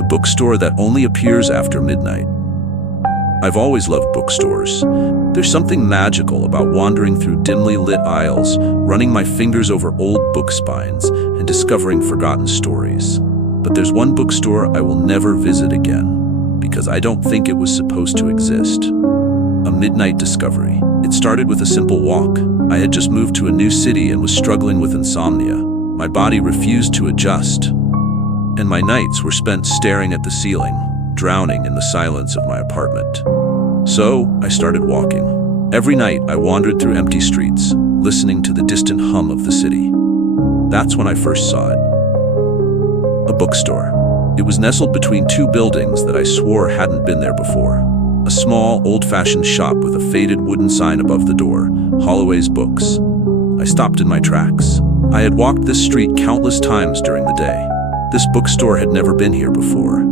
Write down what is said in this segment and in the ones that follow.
the bookstore that only appears after midnight. I've always loved bookstores. There's something magical about wandering through dimly lit aisles, running my fingers over old book spines, and discovering forgotten stories. But there's one bookstore I will never visit again, because I don't think it was supposed to exist. A midnight discovery. It started with a simple walk. I had just moved to a new city and was struggling with insomnia. My body refused to adjust, and my nights were spent staring at the ceiling, drowning in the silence of my apartment. So I started walking. Every night I wandered through empty streets, listening to the distant hum of the city. That's when I first saw it. A bookstore. It was nestled between two buildings that I swore hadn't been there before. A small, old-fashioned shop with a faded wooden sign above the door, Holloway's Books. I stopped in my tracks. I had walked this street countless times during the day. This bookstore had never been here before.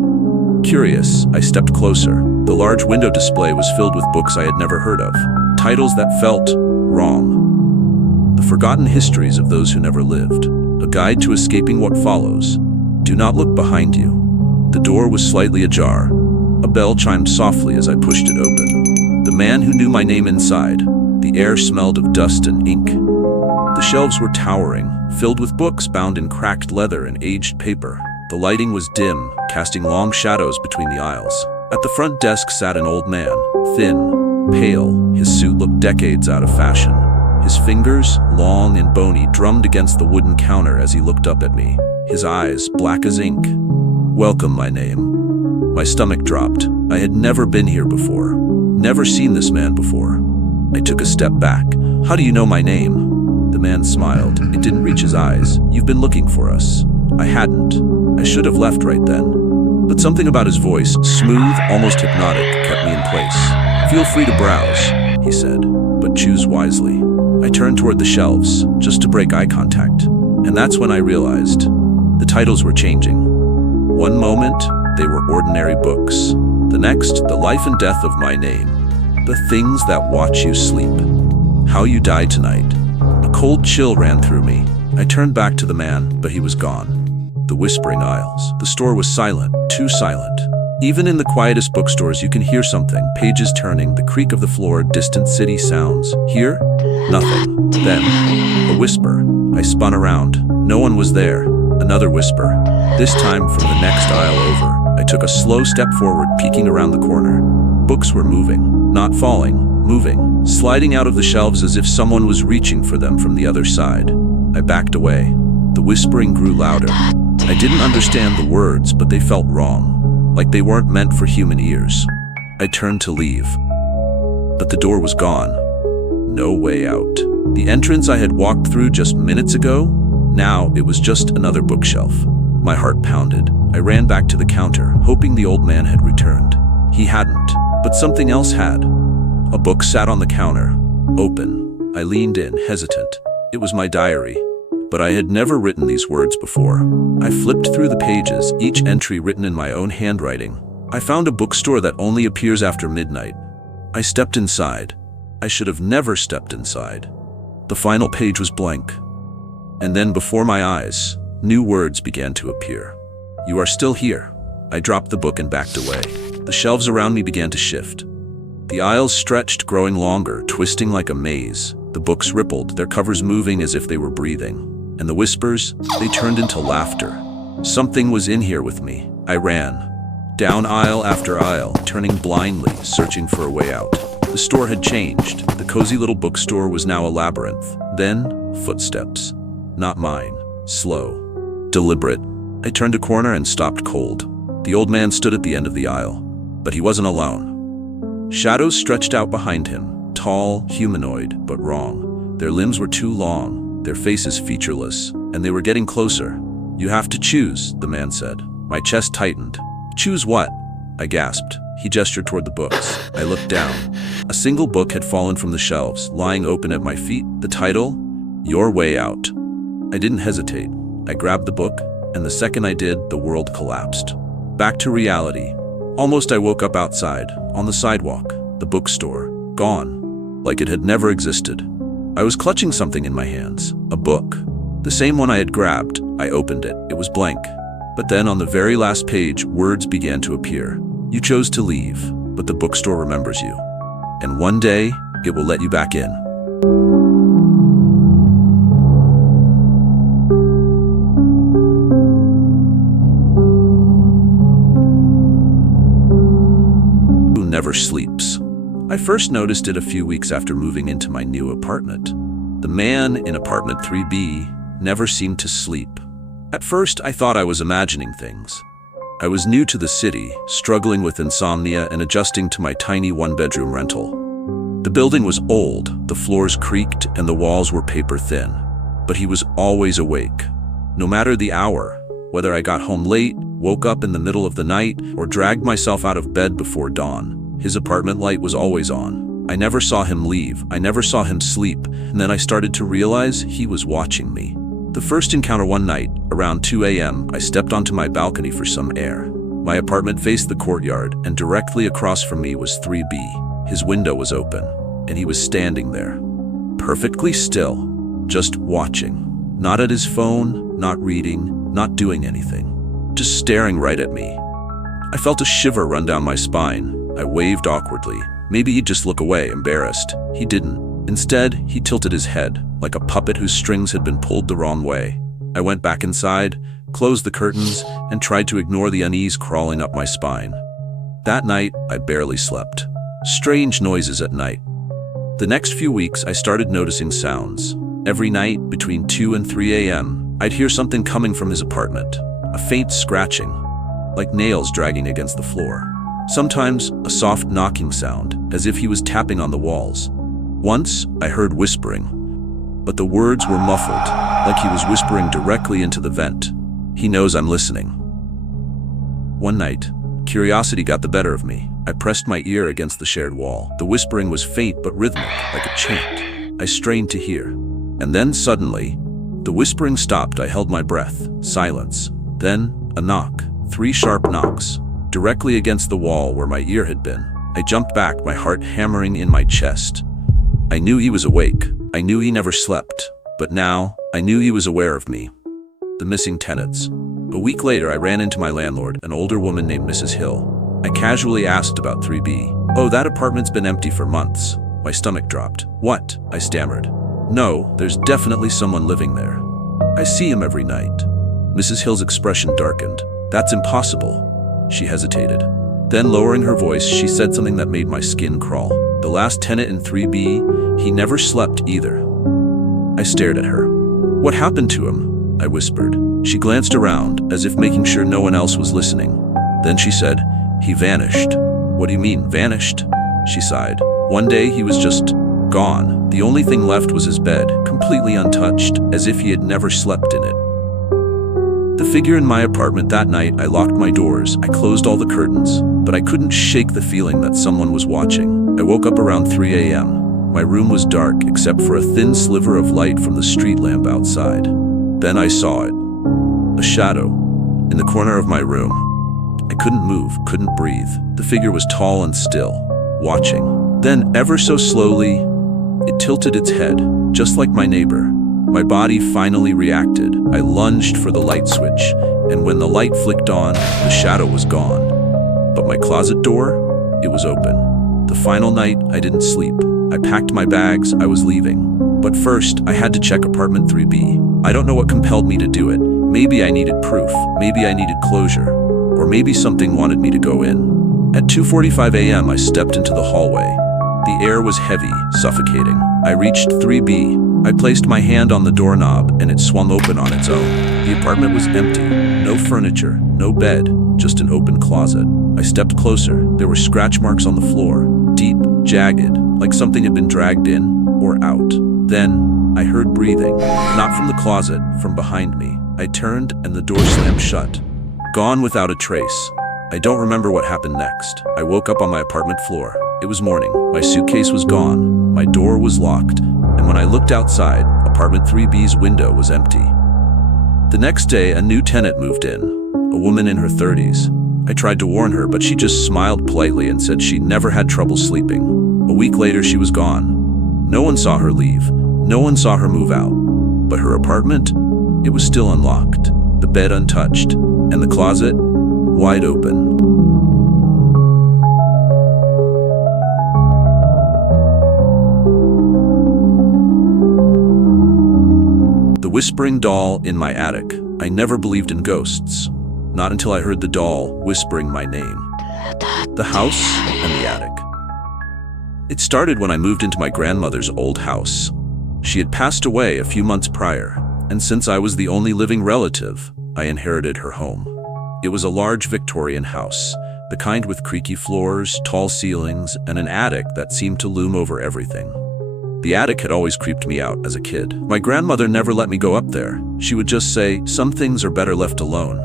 Curious, I stepped closer. The large window display was filled with books I had never heard of, titles that felt wrong. The Forgotten Histories of Those Who Never Lived, a guide to escaping what follows. Do not look behind you. The door was slightly ajar. A bell chimed softly as I pushed it open. The man who knew my name inside. The air smelled of dust and ink. The shelves were towering, filled with books bound in cracked leather and aged paper. The lighting was dim, casting long shadows between the aisles. At the front desk sat an old man, thin, pale. His suit looked decades out of fashion. His fingers, long and bony, drummed against the wooden counter as he looked up at me. His eyes, black as ink. Welcome, my name. My stomach dropped. I had never been here before. Never seen this man before. I took a step back. How do you know my name? The man smiled. It didn't reach his eyes. You've been looking for us. I hadn't. I should have left right then. But something about his voice, smooth, almost hypnotic, kept me in place. Feel free to browse, he said, but choose wisely. I turned toward the shelves, just to break eye contact. And that's when I realized the titles were changing. One moment, they were ordinary books. The next, The Life and Death of My Name. The Things That Watch You Sleep. How You Die Tonight. A cold chill ran through me. I turned back to the man, but he was gone. The whispering aisles. The store was silent, too silent. Even in the quietest bookstores you can hear something, pages turning, the creak of the floor, distant city sounds. Here? Nothing. Then, a whisper. I spun around. No one was there. Another whisper. This time from the next aisle over. I took a slow step forward, peeking around the corner. Books were moving, not falling, moving, sliding out of the shelves as if someone was reaching for them from the other side. I backed away. The whispering grew louder. I didn't understand the words, but they felt wrong, like they weren't meant for human ears. I turned to leave, but the door was gone. No way out. The entrance I had walked through just minutes ago, now it was just another bookshelf. My heart pounded. I ran back to the counter, hoping the old man had returned. He hadn't, but something else had. A book sat on the counter, open. I leaned in, hesitant. It was my diary, but I had never written these words before. I flipped through the pages, each entry written in my own handwriting. I found a bookstore that only appears after midnight. I stepped inside. I should have never stepped inside. The final page was blank. And then before my eyes, new words began to appear. You are still here. I dropped the book and backed away. The shelves around me began to shift. The aisles stretched, growing longer, twisting like a maze. The books rippled, their covers moving as if they were breathing. And the whispers, they turned into laughter. Something was in here with me. I ran. Down aisle after aisle, turning blindly, searching for a way out. The store had changed. The cozy little bookstore was now a labyrinth. Then, footsteps. Not mine. Slow. Deliberate. I turned a corner and stopped cold. The old man stood at the end of the aisle. But he wasn't alone. Shadows stretched out behind him. Tall, humanoid, but wrong. Their limbs were too long, their faces featureless, and they were getting closer. You have to choose, the man said. My chest tightened. Choose what? I gasped. He gestured toward the books. I looked down. A single book had fallen from the shelves, lying open at my feet. The title? Your Way Out. I didn't hesitate. I grabbed the book, and the second I did, the world collapsed. Back to reality. Almost I woke up outside, on the sidewalk, the bookstore, gone, like it had never existed. I was clutching something in my hands, a book. The same one I had grabbed. I opened it. It was blank. But then on the very last page, words began to appear. You chose to leave, but the bookstore remembers you. And one day, it will let you back in. Who never sleeps. I first noticed it a few weeks after moving into my new apartment. The man in apartment 3B never seemed to sleep. At first, I thought I was imagining things. I was new to the city, struggling with insomnia and adjusting to my tiny one-bedroom rental. The building was old, the floors creaked, and the walls were paper thin. But he was always awake. No matter the hour, whether I got home late, woke up in the middle of the night, or dragged myself out of bed before dawn, his apartment light was always on. I never saw him leave, I never saw him sleep, and then I started to realize he was watching me. The first encounter one night, around 2 a.m., I stepped onto my balcony for some air. My apartment faced the courtyard, and directly across from me was 3B. His window was open, and he was standing there, perfectly still, just watching. Not at his phone, not reading, not doing anything, just staring right at me. I felt a shiver run down my spine. I waved awkwardly. Maybe he'd just look away, embarrassed. He didn't. Instead, he tilted his head, like a puppet whose strings had been pulled the wrong way. I went back inside, closed the curtains, and tried to ignore the unease crawling up my spine. That night, I barely slept. Strange noises at night. The next few weeks, I started noticing sounds. Every night, between 2 and 3 a.m., I'd hear something coming from his apartment. A faint scratching, like nails dragging against the floor. Sometimes, a soft knocking sound, as if he was tapping on the walls. Once, I heard whispering, but the words were muffled, like he was whispering directly into the vent. He knows I'm listening. One night, curiosity got the better of me. I pressed my ear against the shared wall. The whispering was faint but rhythmic, like a chant. I strained to hear. And then suddenly, the whispering stopped. I held my breath. Silence. Then, a knock. 3 sharp knocks, directly against the wall where my ear had been. I jumped back, my heart hammering in my chest. I knew he was awake. I knew he never slept. But now, I knew he was aware of me. The missing tenants. A week later, I ran into my landlord, an older woman named Mrs. Hill. I casually asked about 3B. Oh, that apartment's been empty for months. My stomach dropped. What? I stammered. No, there's definitely someone living there. I see him every night. Mrs. Hill's expression darkened. That's impossible. She hesitated. Then, lowering her voice, she said something that made my skin crawl. The last tenant in 3B, he never slept either. I stared at her. What happened to him? I whispered. She glanced around, as if making sure no one else was listening. Then she said, he vanished. What do you mean, vanished? She sighed. One day he was just gone. The only thing left was his bed, completely untouched, as if he had never slept in it. The figure in my apartment that night, I locked my doors, I closed all the curtains, but I couldn't shake the feeling that someone was watching. I woke up around 3 a.m. My room was dark, except for a thin sliver of light from the street lamp outside. Then I saw it. A shadow, in the corner of my room. I couldn't move, couldn't breathe. The figure was tall and still, watching. Then, ever so slowly, it tilted its head, just like my neighbor. My body finally reacted. I lunged for the light switch, and when the light flicked on, the shadow was gone. But my closet door, it was open. The final night, I didn't sleep. I packed my bags, I was leaving. But first, I had to check apartment 3B. I don't know what compelled me to do it. Maybe I needed proof, maybe I needed closure, or maybe something wanted me to go in. At 2:45 a.m., I stepped into the hallway. The air was heavy, suffocating. I reached 3B. I placed my hand on the doorknob, and it swung open on its own. The apartment was empty. No furniture, no bed, just an open closet. I stepped closer. There were scratch marks on the floor, deep, jagged, like something had been dragged in or out. Then, I heard breathing, not from the closet, from behind me. I turned, and the door slammed shut. Gone without a trace. I don't remember what happened next. I woke up on my apartment floor. It was morning. My suitcase was gone. My door was locked. And when I looked outside, apartment 3B's window was empty. The next day, a new tenant moved in, a woman in her 30s. I tried to warn her, but she just smiled politely and said she never had trouble sleeping. A week later, she was gone. No one saw her leave. No one saw her move out. But her apartment? It was still unlocked. The bed untouched. and the closet, wide open. The whispering doll in my attic. I never believed in ghosts, not until I heard the doll whispering my name. The house and the attic. It started when I moved into my grandmother's old house. She had passed away a few months prior, and since I was the only living relative, I inherited her home. It was a large Victorian house, the kind with creaky floors, tall ceilings, and an attic that seemed to loom over everything. The attic had always creeped me out as a kid. My grandmother never let me go up there. She would just say, "Some things are better left alone."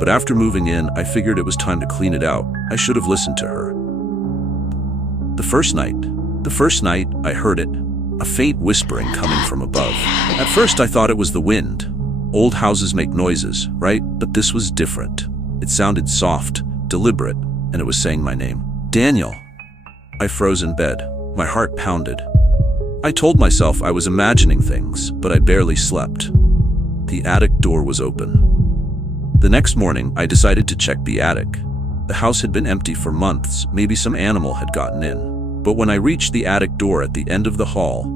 But after moving in, I figured it was time to clean it out. I should have listened to her. The first night, I heard it, a faint whispering coming from above. At first, I thought it was the wind. Old houses make noises, right? But this was different. It sounded soft, deliberate, and it was saying my name. Daniel. I froze in bed. My heart pounded. I told myself I was imagining things, but I barely slept. The attic door was open. The next morning, I decided to check the attic. The house had been empty for months, maybe some animal had gotten in. But when I reached the attic door at the end of the hall,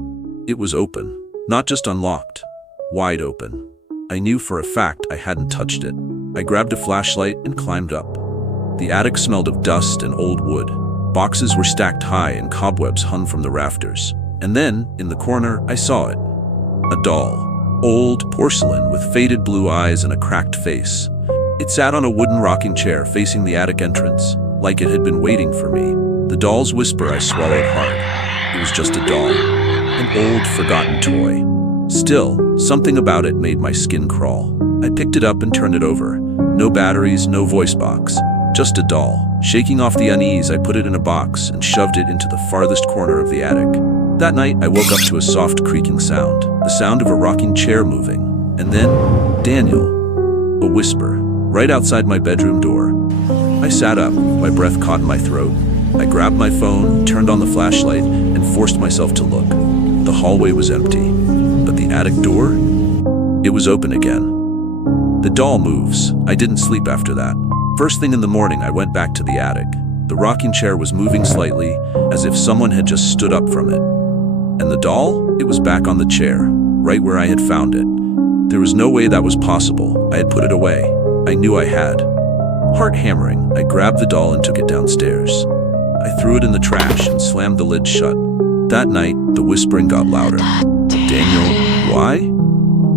it was open. Not just unlocked, wide open. I knew for a fact I hadn't touched it. I grabbed a flashlight and climbed up. The attic smelled of dust and old wood. Boxes were stacked high and cobwebs hung from the rafters. And then, in the corner, I saw it. A doll. Old porcelain with faded blue eyes and a cracked face. It sat on a wooden rocking chair facing the attic entrance, like it had been waiting for me. The doll's whisper I swallowed hard. It was just a doll. An old, forgotten toy. Still, something about it made my skin crawl. I picked it up and turned it over. No batteries, no voice box. Just a doll. Shaking off the unease, I put it in a box and shoved it into the farthest corner of the attic. That night, I woke up to a soft creaking sound, the sound of a rocking chair moving. And then, Daniel. A whisper, right outside my bedroom door. I sat up, my breath caught in my throat. I grabbed my phone, turned on the flashlight, and forced myself to look. The hallway was empty, but the attic door? It was open again. The doll moves. I didn't sleep after that. First thing in the morning, I went back to the attic. The rocking chair was moving slightly, as if someone had just stood up from it. And the doll? It was back on the chair, right where I had found it. There was no way that was possible. I had put it away. I knew I had. Heart hammering, I grabbed the doll and took it downstairs. I threw it in the trash and slammed the lid shut. That night, the whispering got louder. Daniel, why?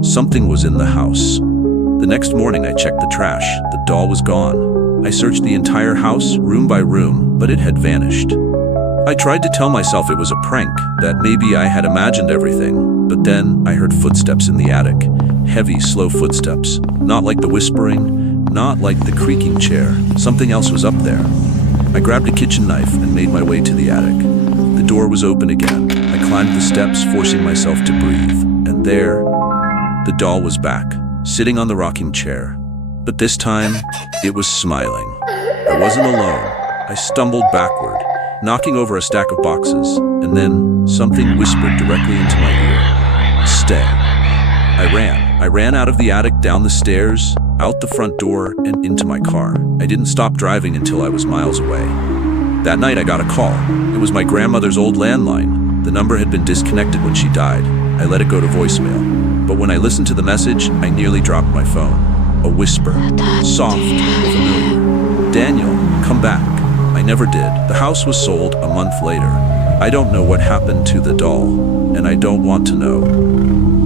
Something was in the house. The next morning, I checked the trash. The doll was gone. I searched the entire house, room by room, but it had vanished. I tried to tell myself it was a prank, that maybe I had imagined everything, but then I heard footsteps in the attic. Heavy, slow footsteps. Not like the whispering, not like the creaking chair. Something else was up there. I grabbed a kitchen knife and made my way to the attic. The door was open again. I climbed the steps, forcing myself to breathe. And there, the doll was back, sitting on the rocking chair. But this time, it was smiling. I wasn't alone. I stumbled backward, knocking over a stack of boxes, and then something whispered directly into my ear. Stay. I ran out of the attic, down the stairs, out the front door, and into my car. I didn't stop driving until I was miles away. That night I got a call. It was my grandmother's old landline. The number had been disconnected when she died. I let it go to voicemail. But when I listened to the message, I nearly dropped my phone. A whisper. Soft, familiar. Daniel, come back. I never did. The house was sold a month later. I don't know what happened to the doll, and I don't want to know.